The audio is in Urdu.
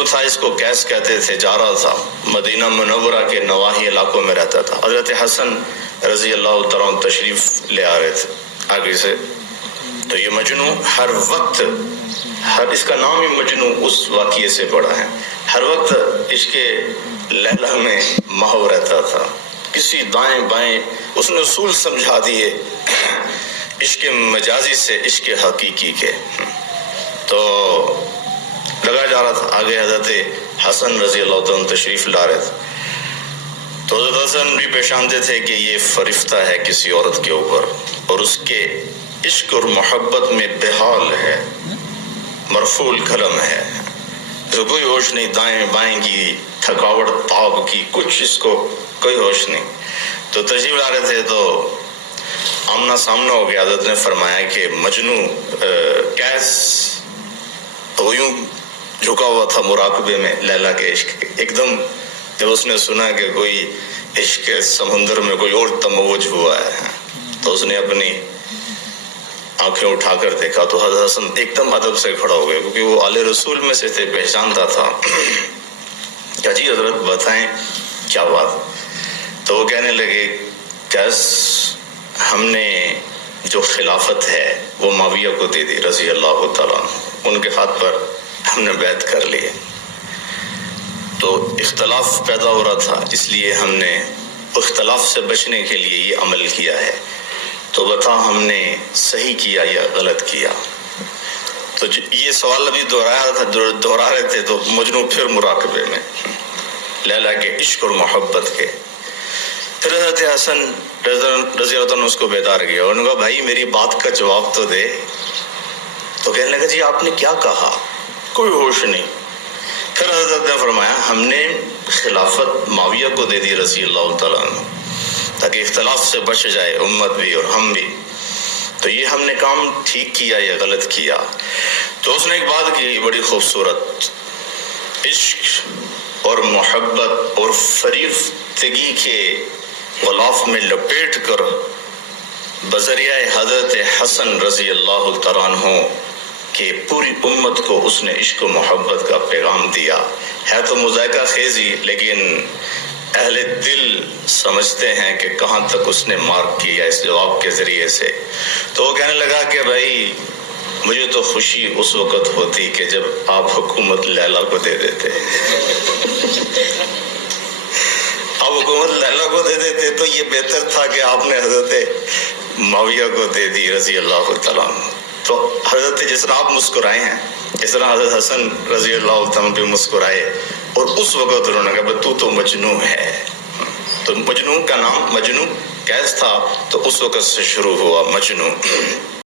مجنو تھا، اس کو کیس کہتے تھے، جا رہا تھا، مدینہ منورہ کے نواحی علاقوں میں رہتا تھا. حضرت حسن رضی اللہ تعالیٰ عنہ تشریف لے آ رہے تھے آگے سے. تو یہ مجنو ہر وقت، اس کا نام ہی مجنو اس واقعے سے پڑا ہے، ہر وقت عشق لیلا میں محو رہتا تھا. کسی دائیں بائیں اس نے اصول سمجھا دیے عشق مجازی سے عشق حقیقی کے. تو لگا جا رہا تھا. آگے حضرت حسن رضی اللہ عنہ تشریف لا رہے تھے. تو حضرت حسن بھی پہچانتے تھے کہ یہ فرشتہ ہے کسی عورت کے اوپر، اور اس کے عشق اور محبت میں بحال ہے، مرفوع القلم ہے. تو کوئی ہوش نہیں دائیں بائیں کی، تھکاوٹ تاب کی، کچھ اس کو کوئی ہوش نہیں. تو تشریف لا رہے تھے تو آمنا سامنا ہو گیا. حضرت نے فرمایا کہ مجنو کیس تو یوں جھکا ہوا تھا مراقبے میں لیلا کے عشق کے. ایک دم جب اس نے سنا کہ کوئی عشق کے سمندر میں کوئی اور تموج ہوا ہے تو اس نے اپنی آنکھیں اٹھا کر دیکھا. تو حضرت حسن ایک دم ادب سے کھڑا ہو گیا، کیونکہ وہ آل رسول میں سے تھے، پہچانتا تھا. کیا جی حضرت بتائیں کیا بات؟ تو وہ کہنے لگے کیس ہم نے جو خلافت ہے وہ معاویہ کو دے دی رضی اللہ تعالیٰ، ان کے ہاتھ پر ہم نے بیعت کر لی. تو اختلاف پیدا ہو رہا تھا، اس لیے ہم نے اختلاف سے بچنے کے لیے یہ عمل کیا ہے. تو بتا ہم نے صحیح کیا یا غلط کیا؟ تو یہ سوال ابھی دہرا رہے تھے. تو مجنو پھر مراقبے میں لیلا کے عشق اور محبت کے. پھر حضرت حسن رضی اللہ عنہ اس کو بیدار کیا. انہوں نے کہا بھائی میری بات کا جواب تو دے. تو کہنے لگا جی آپ نے کیا کہا؟ کوئی ہوش نہیں. پھر حضرت نے فرمایا ہم نے خلافت معاویہ کو دے دی رضی اللہ تعالیٰ عنہ تاکہ اختلاف سے بچ جائے امت بھی اور ہم بھی. تو یہ ہم نے کام ٹھیک کیا یا غلط کیا؟ تو اس نے ایک بات کی بڑی خوبصورت، عشق اور محبت اور فریفتگی کے غلاف میں لپیٹ کر بذریعہ حضرت حسن رضی اللہ تعالیٰ عنہ کہ پوری امت کو اس نے عشق و محبت کا پیغام دیا. ہے تو مذائقہ خیزی، لیکن اہل دل سمجھتے ہیں کہ کہاں تک اس نے مارک کیا اس جواب کے ذریعے سے. تو وہ کہنے لگا کہ بھائی مجھے تو خوشی اس وقت ہوتی کہ جب آپ حکومت لیلا کو دے دیتے. آپ حکومت لیلا کو دے دیتے تو یہ بہتر تھا کہ آپ نے حضرت معاویہ کو دے دی رضی اللہ تعالیٰ عنہ. تو حضرت جس طرح آپ مسکرائے ہیں، اس طرح حضرت حسن رضی اللہ تعالیٰ بھی مسکرائے، اور اس وقت انہوں نے کہا تو مجنو ہے. تو مجنو کا نام مجنو کیس تھا، تو اس وقت سے شروع ہوا مجنو.